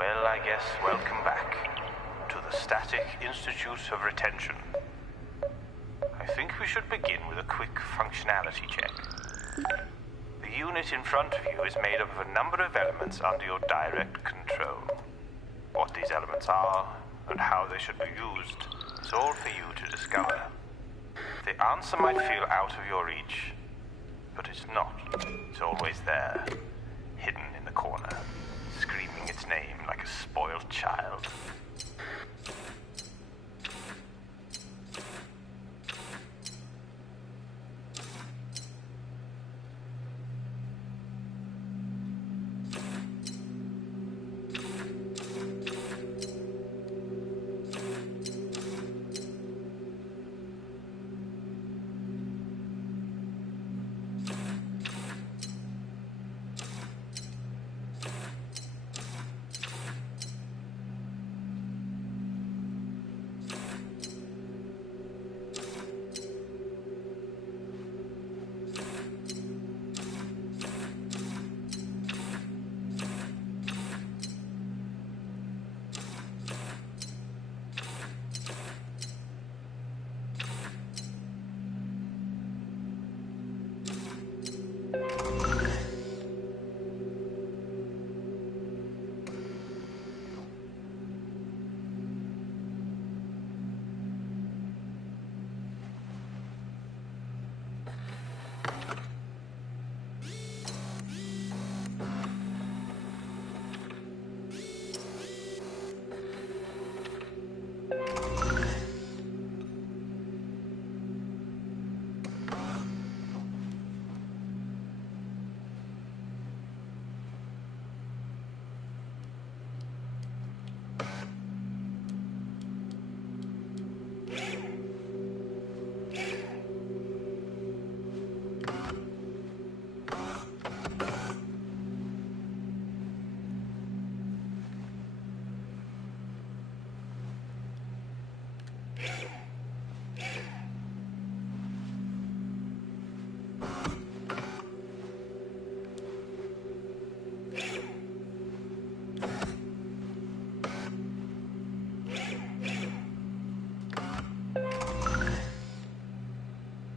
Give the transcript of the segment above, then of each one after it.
Well, I guess welcome back to the Statik Institute of Retention. I think we should begin with a quick functionality check. The unit in front of you is made up of a number of elements under your direct control. What these elements are and how they should be used is all for you to discover. The answer might feel out of your reach, but it's not. It's always there, hidden in the corner, screaming its name like a spoiled child.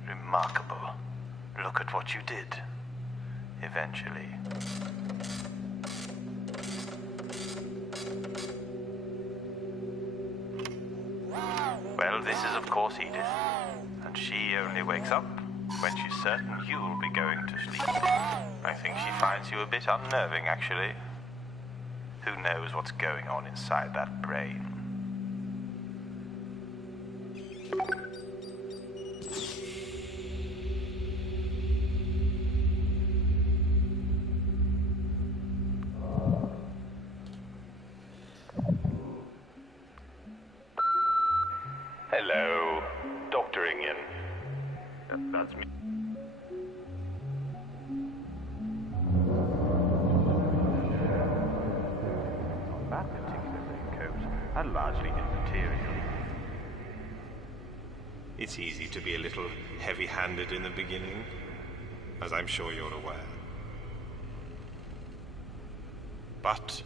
Remarkable. Look at what you did. Eventually. Well, this is of course Edith. And she only wakes up when she's certain you'll be going to sleep. I think she finds you a bit unnerving, actually. Who knows what's going on inside that brain? Hello, doctoring in. That's me. On that particular raincoat, and largely immaterial. It's easy to be a little heavy-handed in the beginning, as I'm sure you're aware. But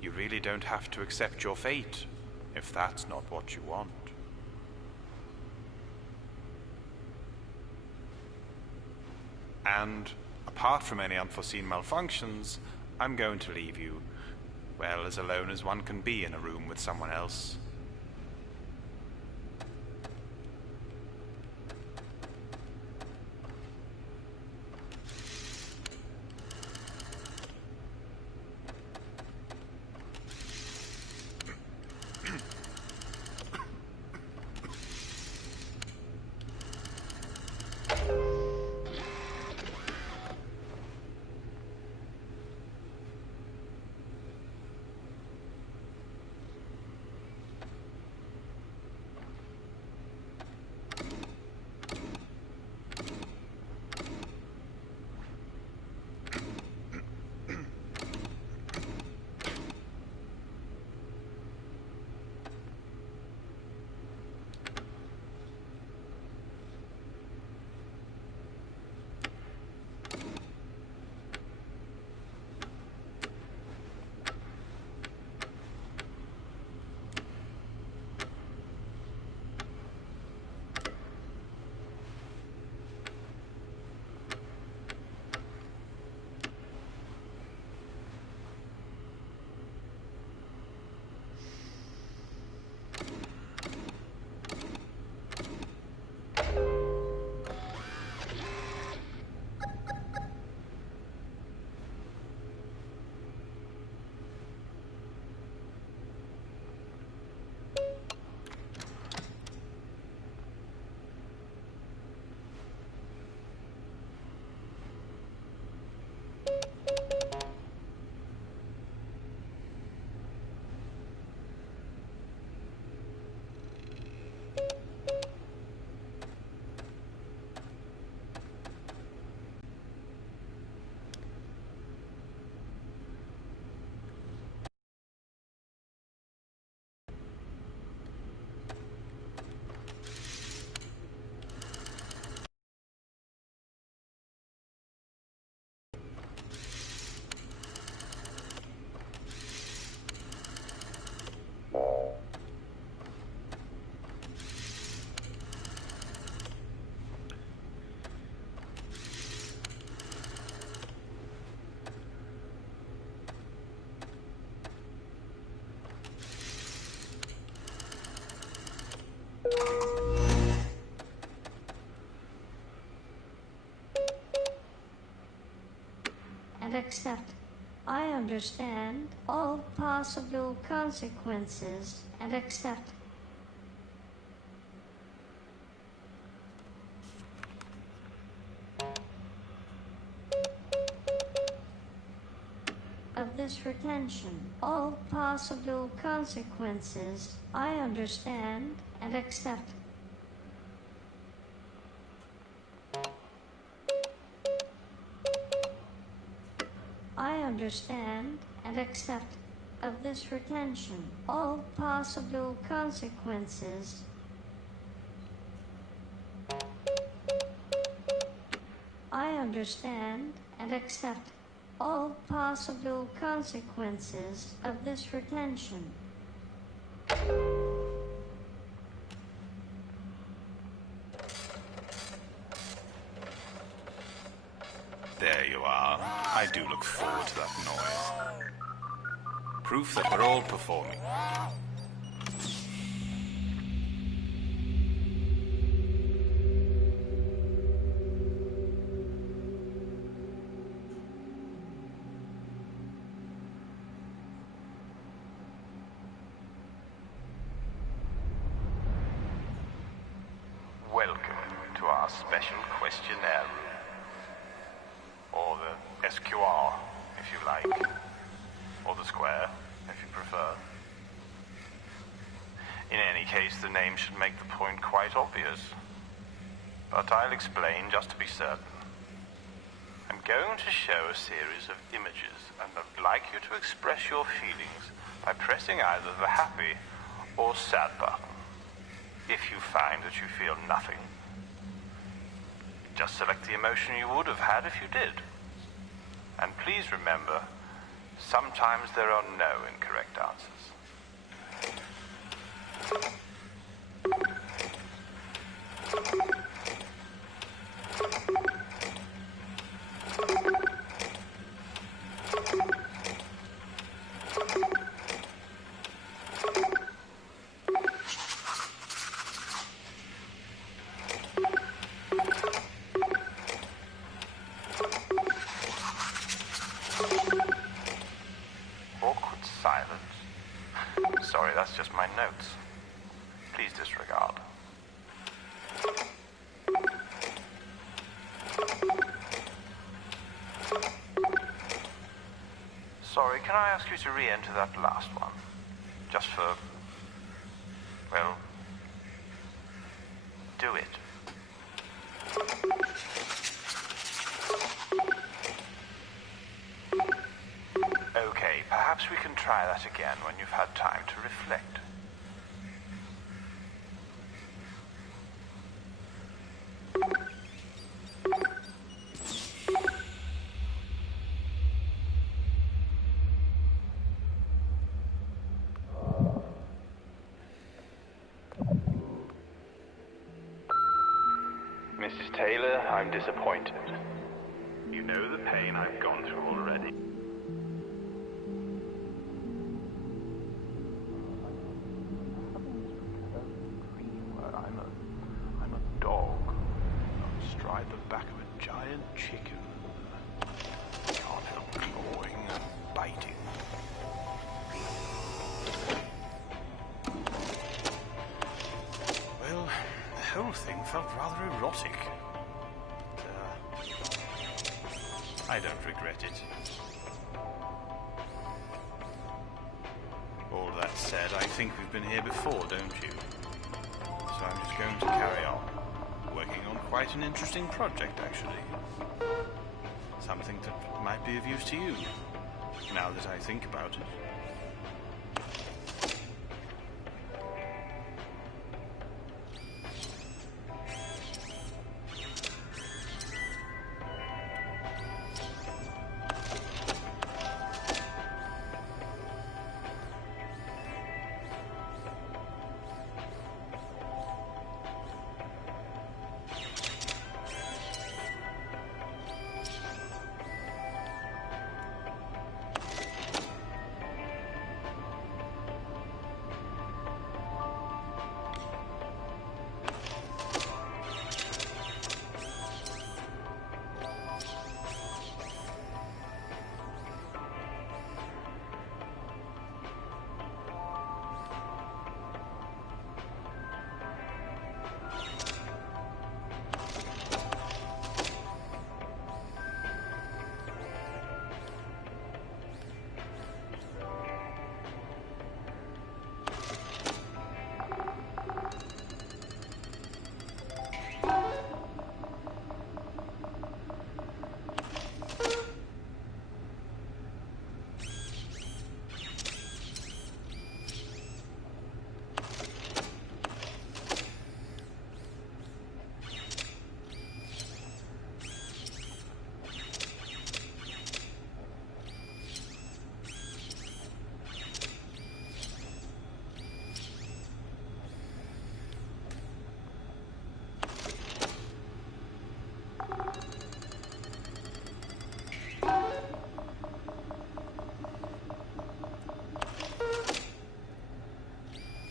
you really don't have to accept your fate, if that's not what you want. And apart from any unforeseen malfunctions, I'm going to leave you, well, as alone as one can be in a room with someone else. And accept. I understand all possible consequences and accept. Of this retention, all possible consequences. I understand and accept. I understand and accept of this retention all possible consequences. I understand and accept all possible consequences of this retention. There you are. I do look forward to that noise. Proof that we're all performing. Welcome to our special questionnaire room. Or the SQR, if you like. Or the square, if you prefer. In any case, the name should make the point quite obvious. But I'll explain just to be certain. I'm going to show a series of images, and I'd like you to express your feelings by pressing either the happy or sad button. If you find that you feel nothing, just select the emotion you would have had if you did. And please remember, sometimes there are no incorrect answers. Awkward silence. Sorry, that's just my notes. Please disregard. Sorry, can I ask you to re-enter that last one? Just for, well, do it. Okay, perhaps we can try that again when you've had time to reflect. Mrs. Taylor, I'm disappointed. You know the pain I've gone through already. I'm a dog, astride the back of a giant chicken. Can't help clawing and biting. Well, the whole thing felt rather erotic. I don't regret it. All that said, I think we've been here before, don't you? So I'm just going to carry on. Working on quite an interesting project, actually. Something that might be of use to you, now that I think about it.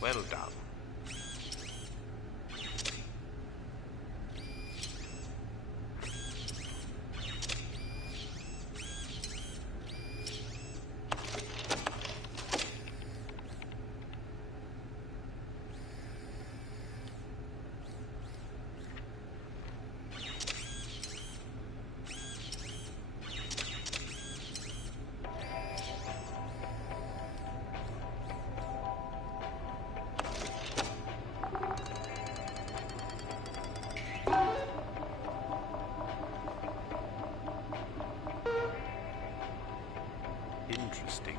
Well done. Interesting.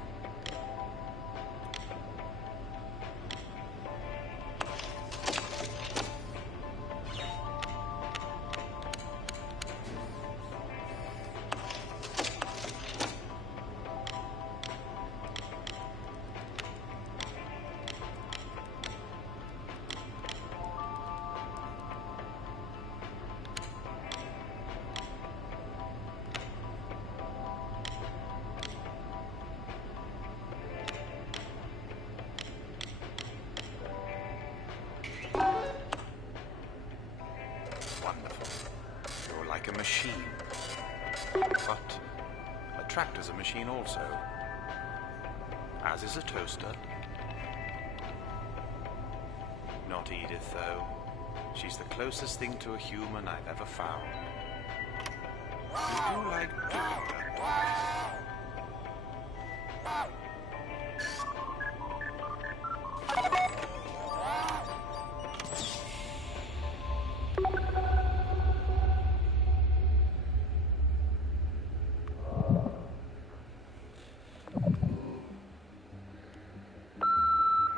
Like a machine. But a tractor's a machine also. As is a toaster. Not Edith, though. She's the closest thing to a human I've ever found. You do like doing that.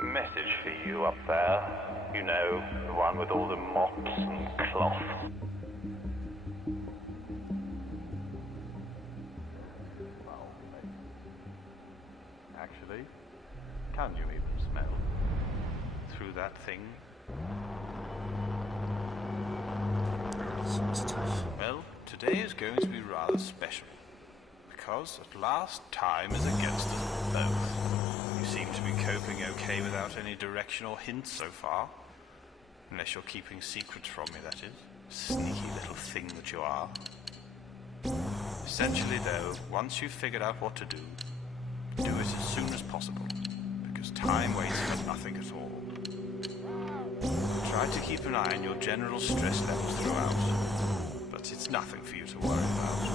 Message for you up there. You know, the one with all the mops and cloth. Actually, can you even smell through that thing? Well, today is going to be rather special, because at last time is against us both. You seem to be coping okay without any direction or hints so far. Unless you're keeping secrets from me, that is. Sneaky little thing that you are. Essentially, though, once you've figured out what to do it as soon as possible, because time waits for nothing at all. Try to keep an eye on your general stress levels throughout, but it's nothing for you to worry about.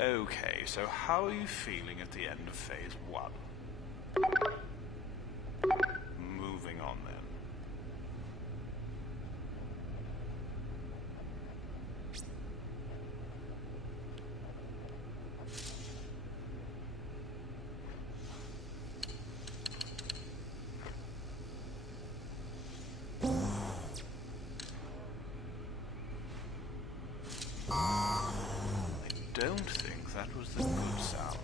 Okay, so how are you feeling at the end of phase 1? Moving on then. I don't think that was the good sound.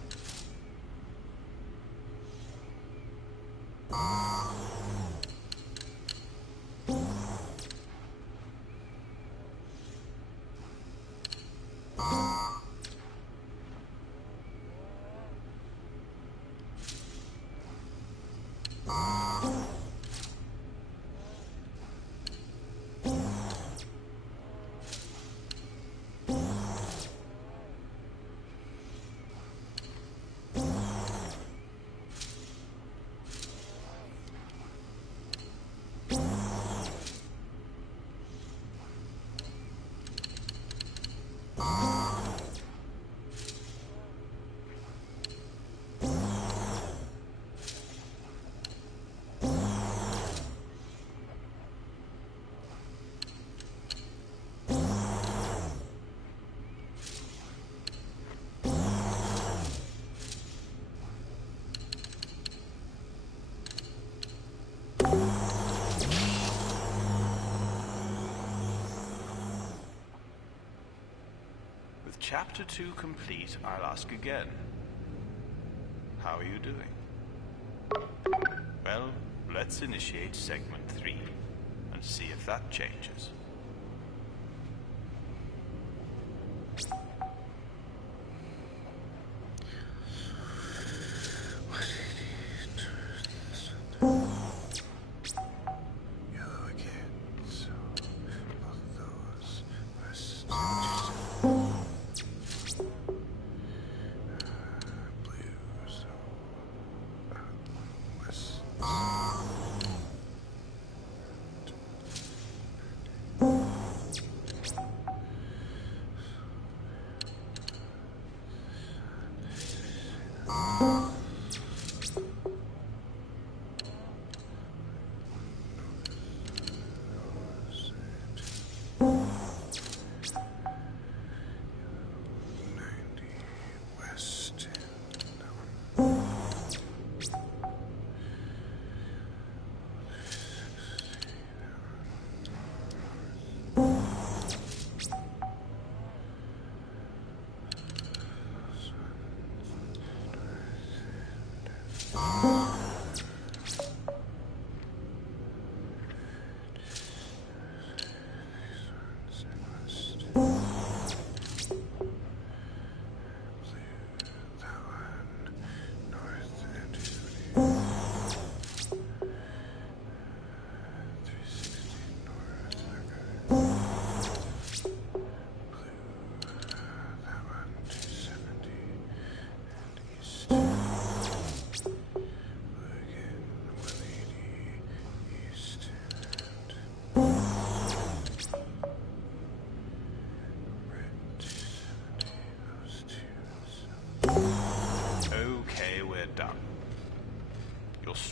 With Chapter 2 complete, I'll ask again. How are you doing? Well, let's initiate Segment 3 and see if that changes.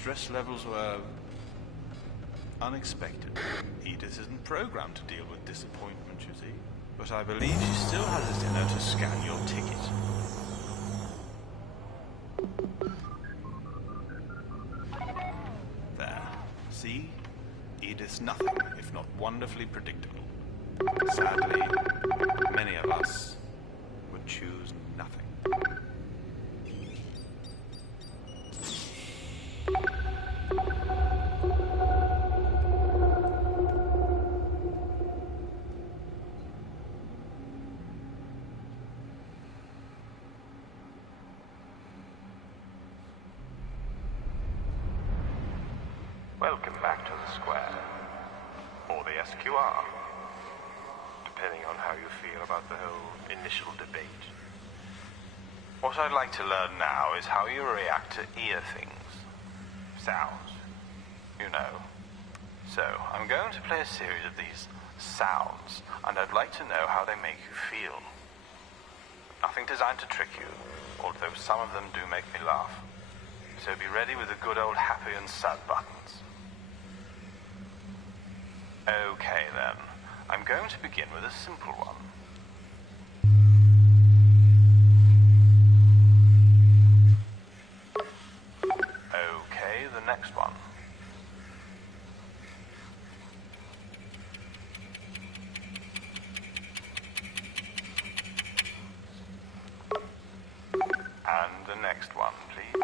stress levels were unexpected. Edith isn't programmed to deal with disappointment, you see. But I believe she still has it in her to scan your ticket. There. See? Edith's nothing if not wonderfully predictable. Sadly, many of us would choose nothing. Welcome back to the square, or the SQR, depending on how you feel about the whole initial debate. What I'd like to learn now is how you react to ear things, sounds, you know. So, I'm going to play a series of these sounds, and I'd like to know how they make you feel. Nothing designed to trick you, although some of them do make me laugh. So be ready with the good old happy and sad buttons. Okay then, I'm going to begin with a simple one. Okay, the next one. And the next one, please.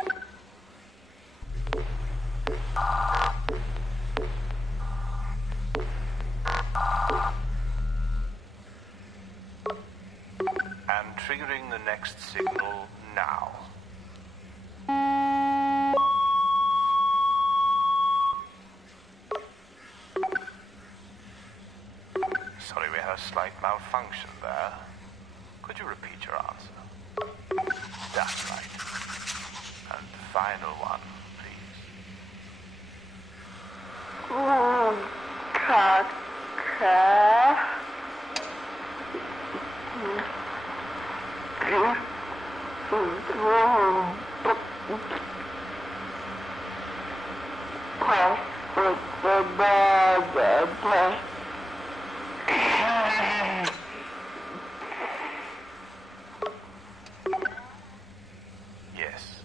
And triggering the next signal now. Sorry, we had a slight malfunction there. Could you repeat your answer? That's right. And the final one, please. Yes.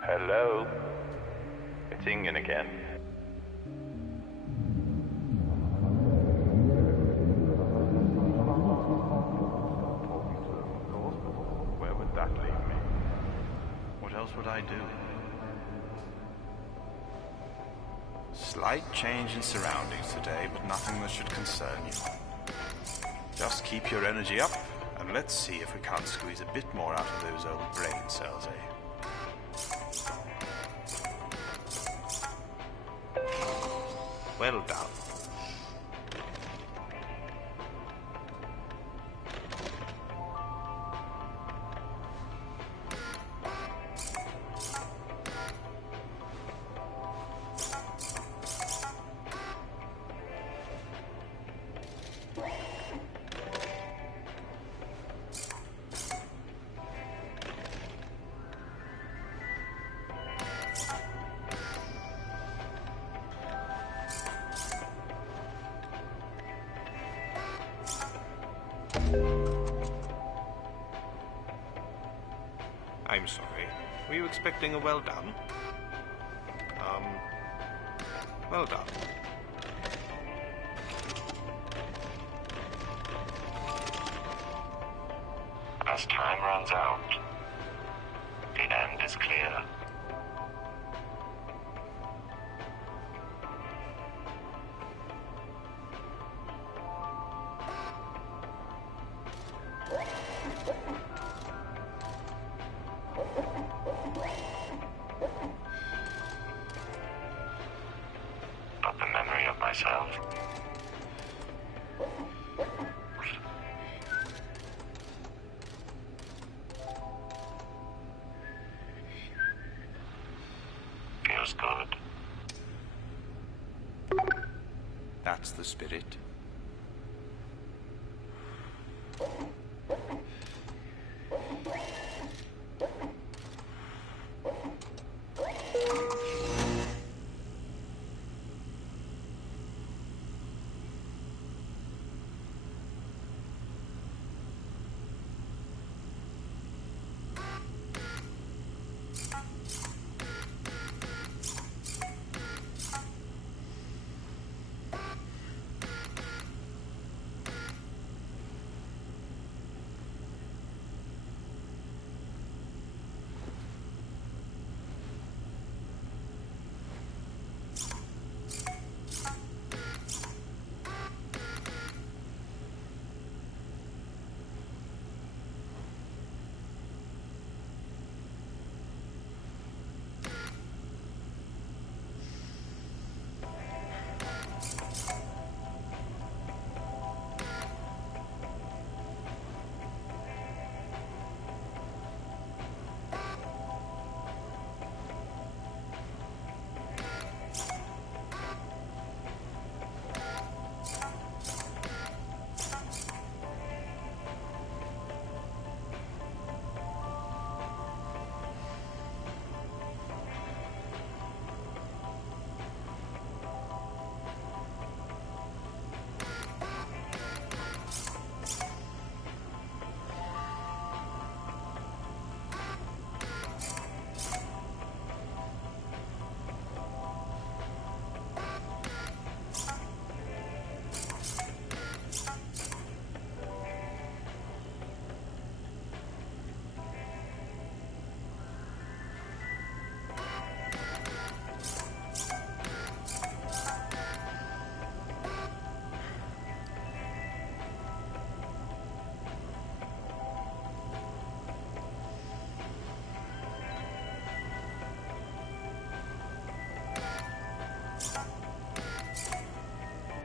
Hello? It's Ingen again. Where would that leave me? What else would I do? Slight change in surroundings today, but nothing that should concern you. Just keep your energy up, and let's see if we can't squeeze a bit more out of those old brain cells, eh? Well done. I'm sorry. Were you expecting a well done? Well done. As time runs out, the end is clear. But the memory of myself That's the spirit.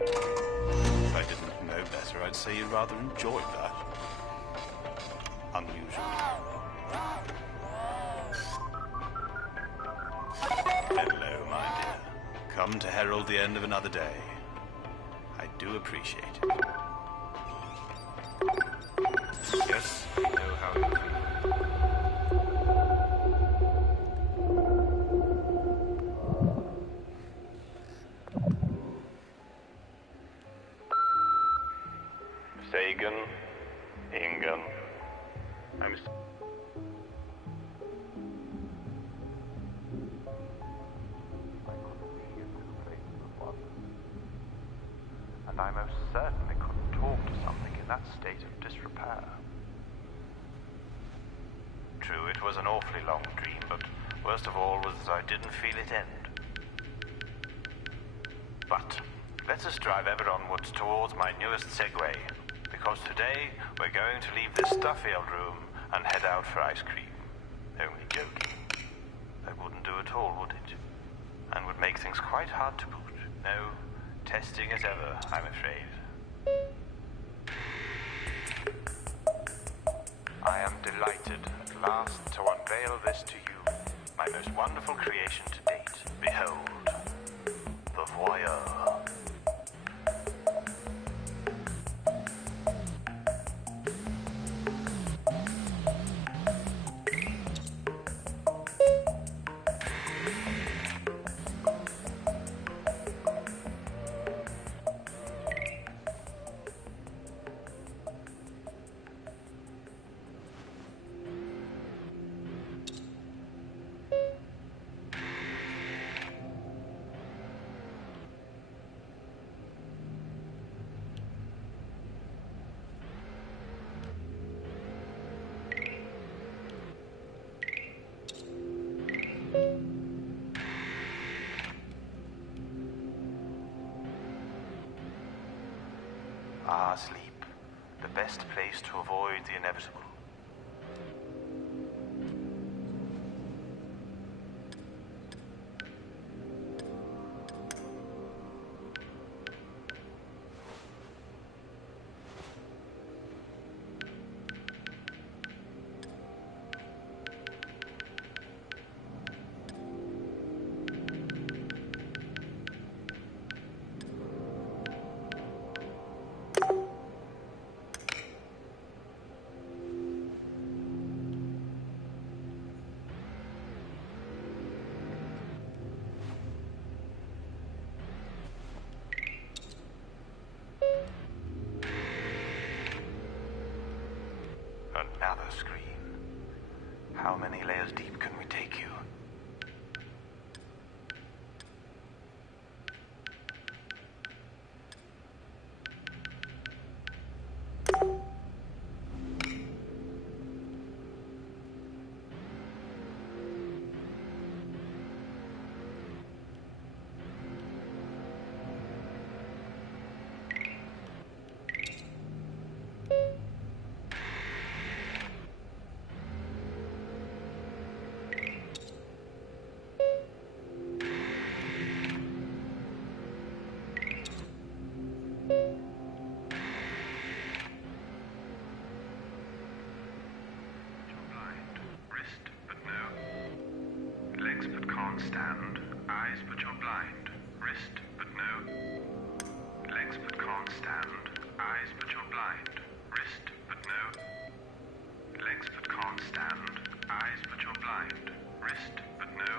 If I didn't know better, I'd say you rather enjoyed that. Unusual. Hello, my dear. Come to herald the end of another day. I do appreciate it. Yes, I know how you feel. Sagan, Ingen. And I most certainly couldn't talk to something in that state of disrepair. True, it was an awfully long dream, but worst of all was that I didn't feel it end. But let us drive ever onwards towards my newest Segway, because today we're going to leave this stuffy old room and head out for ice cream. Only joking. That wouldn't do at all, would it? And would make things quite hard to boot. No, testing as ever, I'm afraid. I am delighted at last to unveil this to you, my most wonderful creation to date. Behold, the voyeur. Ah, sleep. The best place to avoid the inevitable. another screen. How many layers deep can we take you? Stand. Eyes but you're blind. Wrist but no. Legs but can't stand. Eyes but you're blind. Wrist but no. Legs but can't stand. Eyes but you're blind. Wrist but no.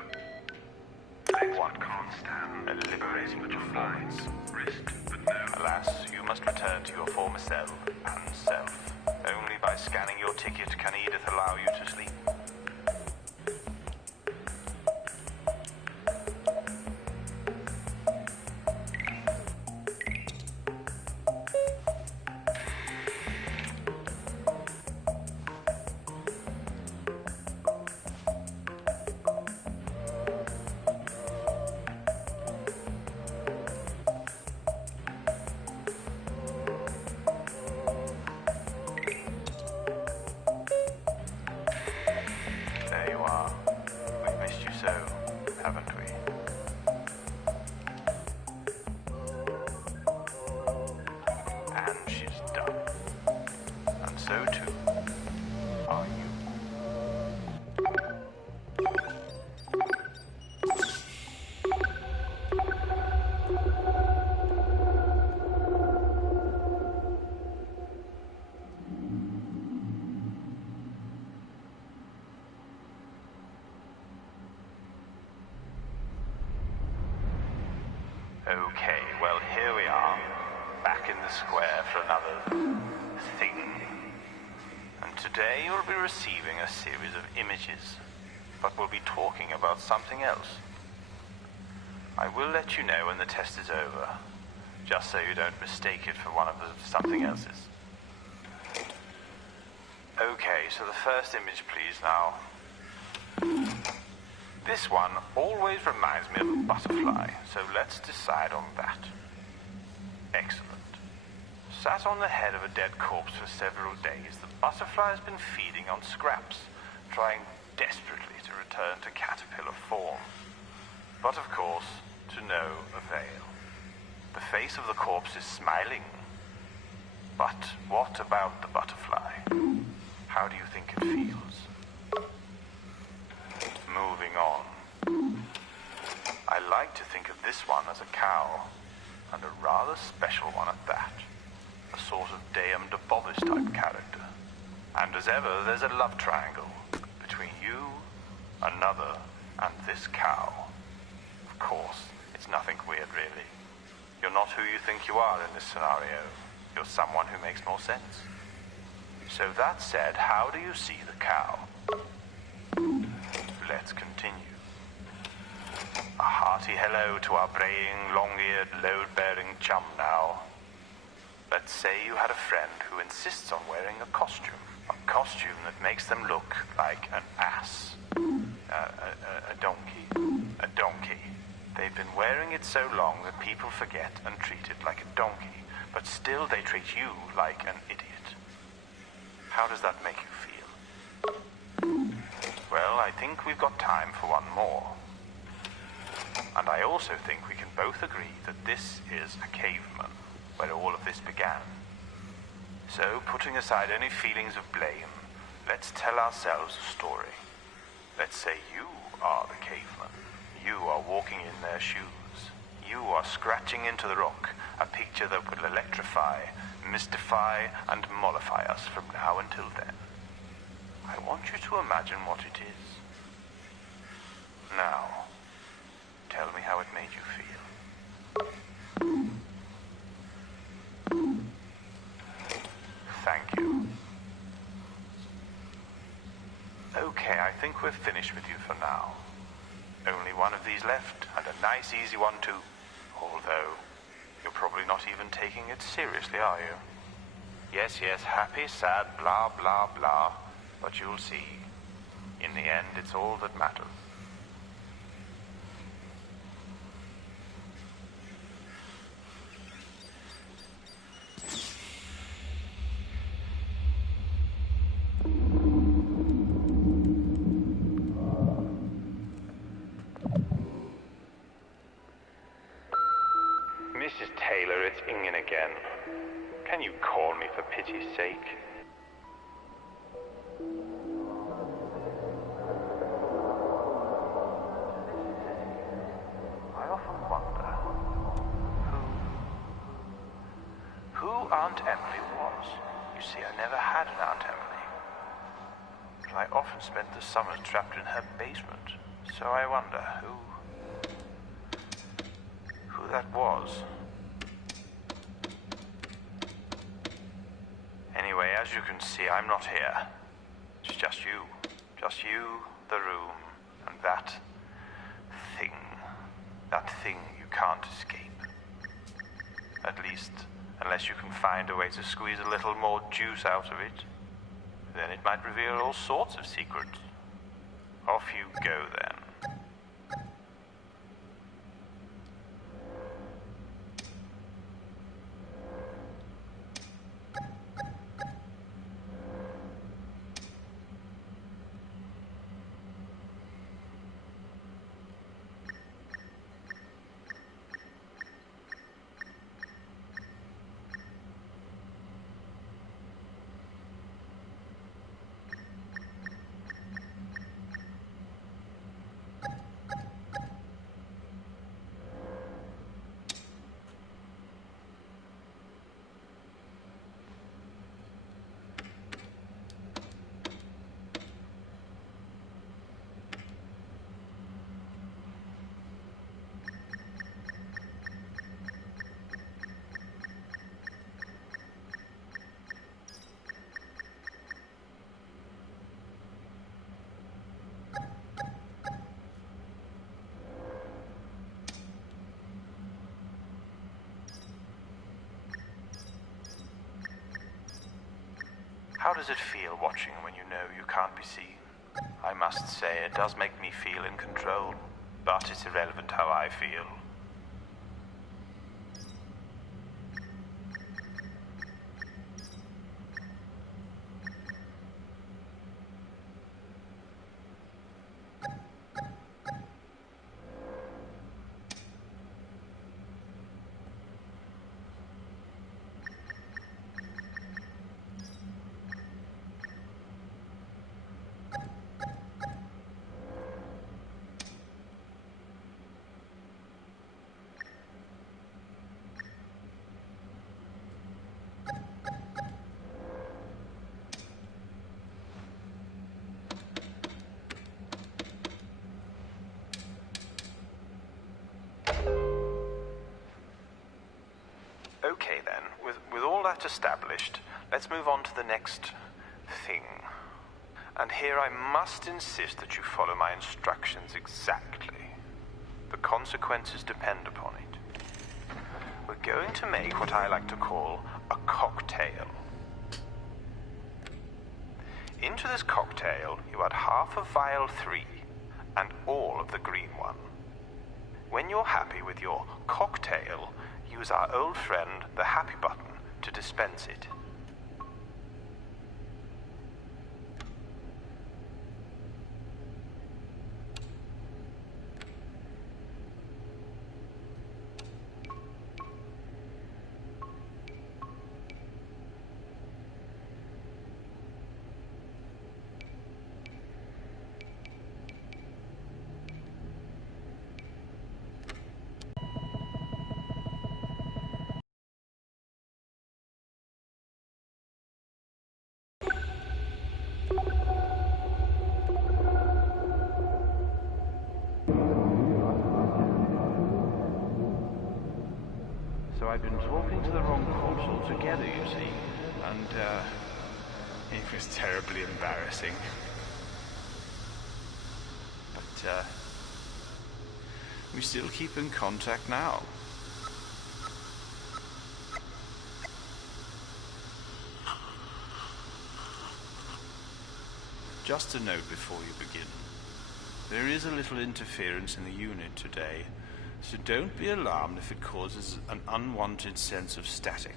Legs but can't stand. A liberating performance. Wrist but no. Alas, you must return to your former self and self. Only by scanning your ticket can Edith allow you to sleep. Okay, well, here we are, back in the square for another thing. And today you'll be receiving a series of images, but we'll be talking about something else. I will let you know when the test is over, just so you don't mistake it for one of the something else's. Okay, so the first image, please, now. This one always reminds me of a butterfly, so let's decide on that. Excellent. Sat on the head of a dead corpse for several days, the butterfly has been feeding on scraps, trying desperately to return to caterpillar form. But of course, to no avail. The face of the corpse is smiling. But what about the butterfly? How do you think it feels? Moving on. I like to think of this one as a cow, and a rather special one at that. A sort of Deum de Bovis type character. And as ever, there's a love triangle between you, another, and this cow. Of course, it's nothing weird, really. You're not who you think you are in this scenario. You're someone who makes more sense. So that said, how do you see the cow? Let's continue. A hearty hello to our braying, long-eared, load-bearing chum now. Let's say you had a friend who insists on wearing a costume. A costume that makes them look like an ass. A donkey. A donkey. They've been wearing it so long that people forget and treat it like a donkey, but still they treat you like an idiot. How does that make you feel? Well, I think we've got time for one more. And I also think we can both agree that this is a caveman, where all of this began. So, putting aside any feelings of blame, let's tell ourselves a story. Let's say you are the caveman. You are walking in their shoes. You are scratching into the rock, a picture that will electrify, mystify, and mollify us from now until then. I want you to imagine what it is. Now, tell me how it made you feel. Thank you. think we're finished with you for now. Only one of these left, and a nice easy one too. Although, you're probably not even taking it seriously, are you? Yes, happy, sad, blah, blah, blah. But you'll see. In the end, it's all that matters. Mrs. Taylor, it's Ingen again. Can you call me for pity's sake? I often wonder who Aunt Emily was. You see, I never had an Aunt Emily. But I often spent the summers trapped in her basement. So I wonder who that was. Anyway, as you can see, I'm not here. It's just you. Just you, the room, and that thing. That thing you can't escape. At least, unless you can find a way to squeeze a little more juice out of it. Then it might reveal all sorts of secrets. Off you go, then. How does it feel watching when you know you can't be seen? I must say, it does make me feel in control, but it's irrelevant how I feel. Okay then, with all that established, let's move on to the next thing. And here I must insist that you follow my instructions exactly. The consequences depend upon it. We're going to make what I like to call a cocktail. Into this cocktail, you add half of vial 3 and all of the green one. When you're happy with your cocktail, use our old friend, the happy button, to dispense it. So I've been talking to the wrong corpse altogether, you see, and, It was terribly embarrassing. we still keep in contact now. Just a note before you begin. There is a little interference in the unit today, so don't be alarmed if it causes an unwanted sense of static.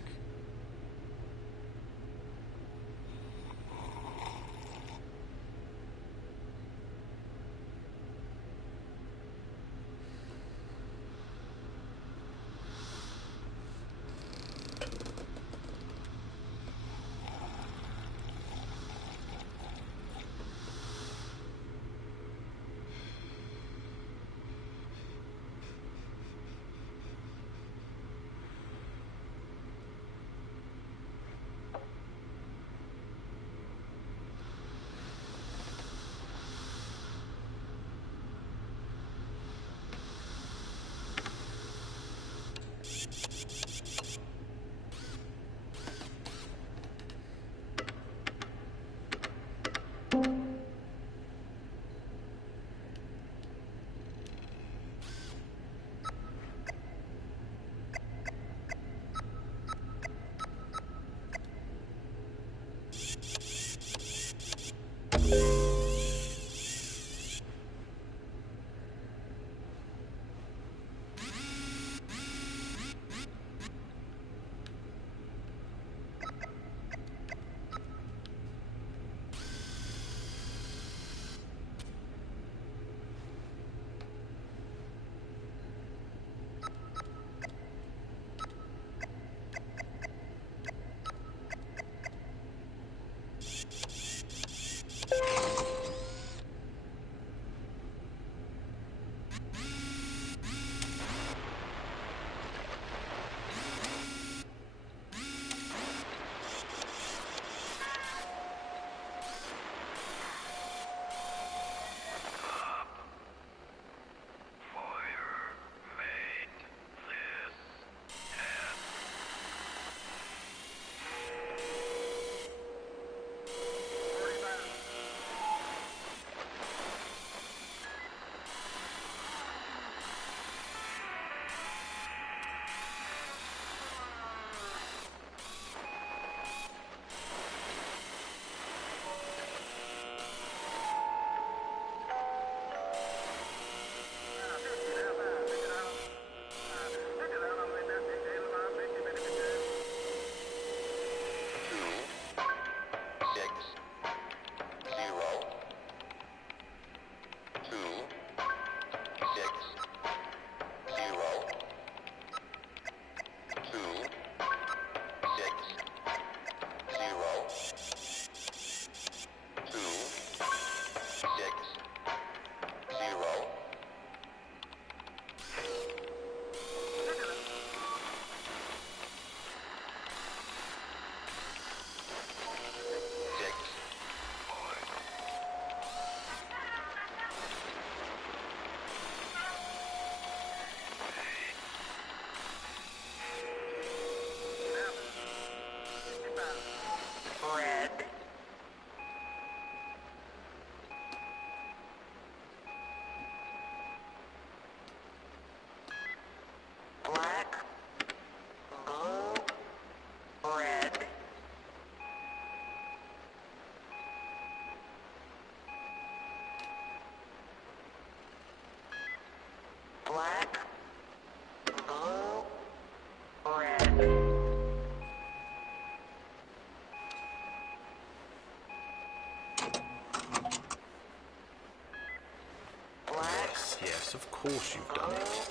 Yes, of course you've done it.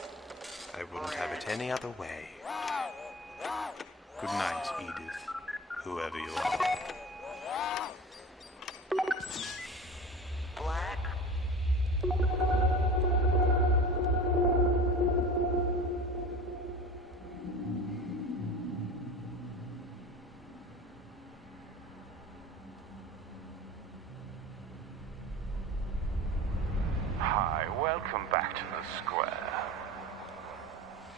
I wouldn't have it any other way. Good night, Edith, whoever you are. Hi, welcome back to the square.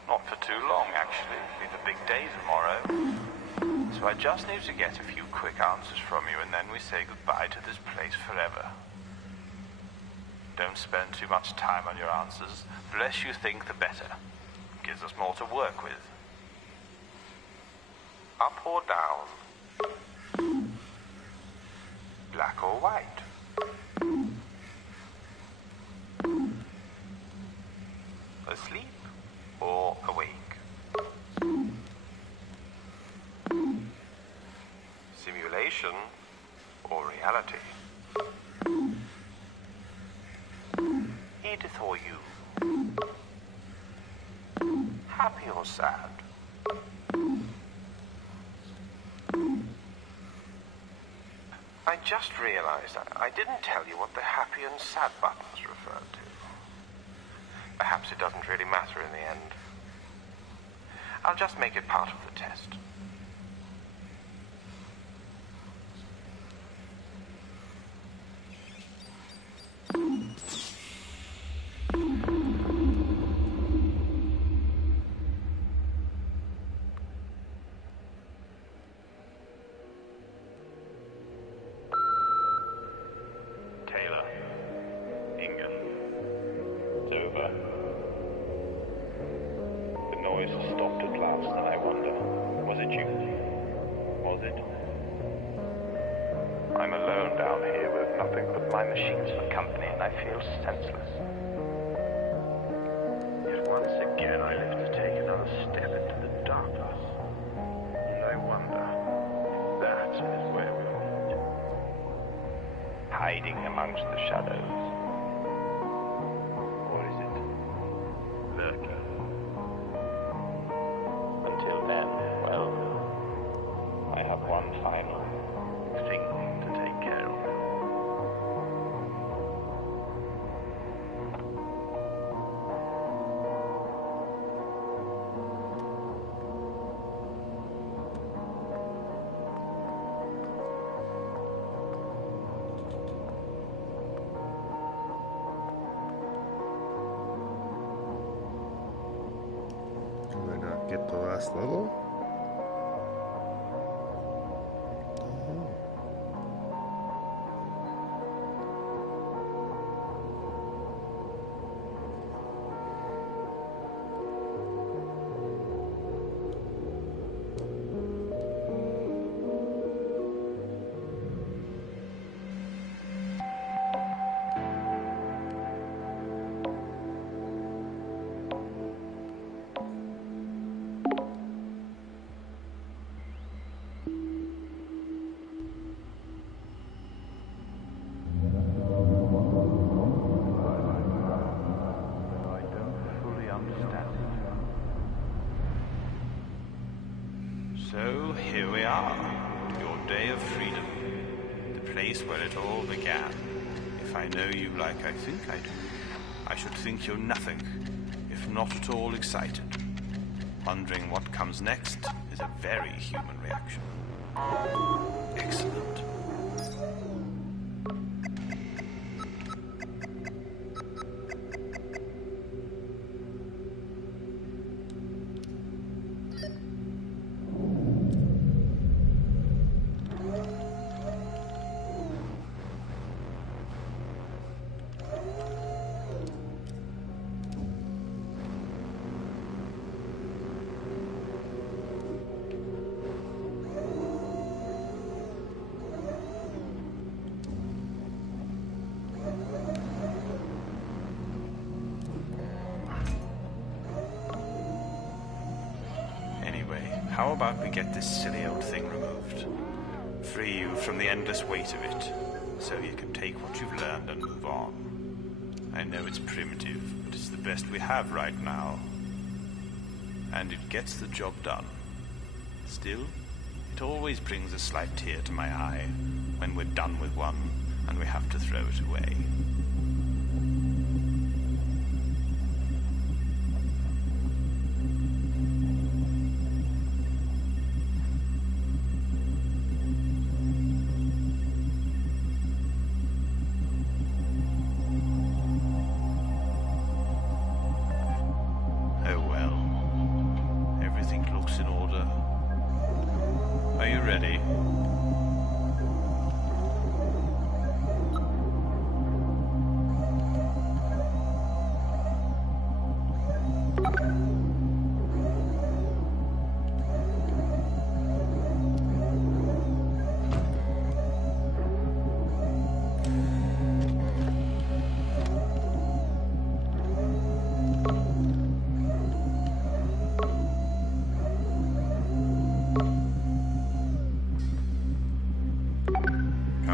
Not for too long, actually. It's a big day tomorrow. So I just need to get a few quick answers from you, and then we say goodbye to this place forever. Don't spend too much time on your answers. The less you think, the better. Gives us more to work with. Up or down? Black or white? Asleep or awake? Simulation or reality? Edith or you? Happy or sad? I just realized I didn't tell you what the happy and sad buttons referred to. Perhaps it doesn't really matter in the end. I'll just make it part of the test. I'm alone down here with nothing but my machines for company, and I feel senseless. Yet once again I live to take another step into the darkness. And I wonder, that is where we'll meet. Hiding amongst the shadows. Or is it lurking? Until then, well, I have one final thing to take care of. Am I not get the last level? So here we are, your day of freedom, the place where it all began. If I know you like I think I do, I should think you're nothing, if not at all excited. Wondering what comes next is a very human reaction. Excellent. How about we get this silly old thing removed? Free you from the endless weight of it, so you can take what you've learned and move on. I know it's primitive, but it's the best we have right now. And it gets the job done. Still, it always brings a slight tear to my eye when we're done with one and we have to throw it away.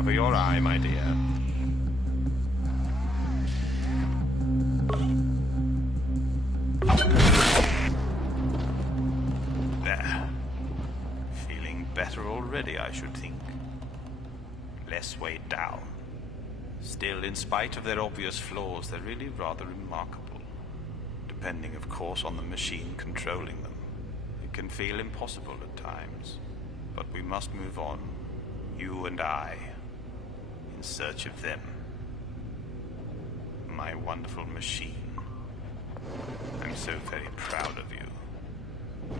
Cover your eye, my dear. There. Feeling better already, I should think. Less weighed down. Still, in spite of their obvious flaws, they're really rather remarkable. Depending, of course, on the machine controlling them. It can feel impossible at times. But we must move on. You and I. In search of them. My wonderful machine. I'm so very proud of you.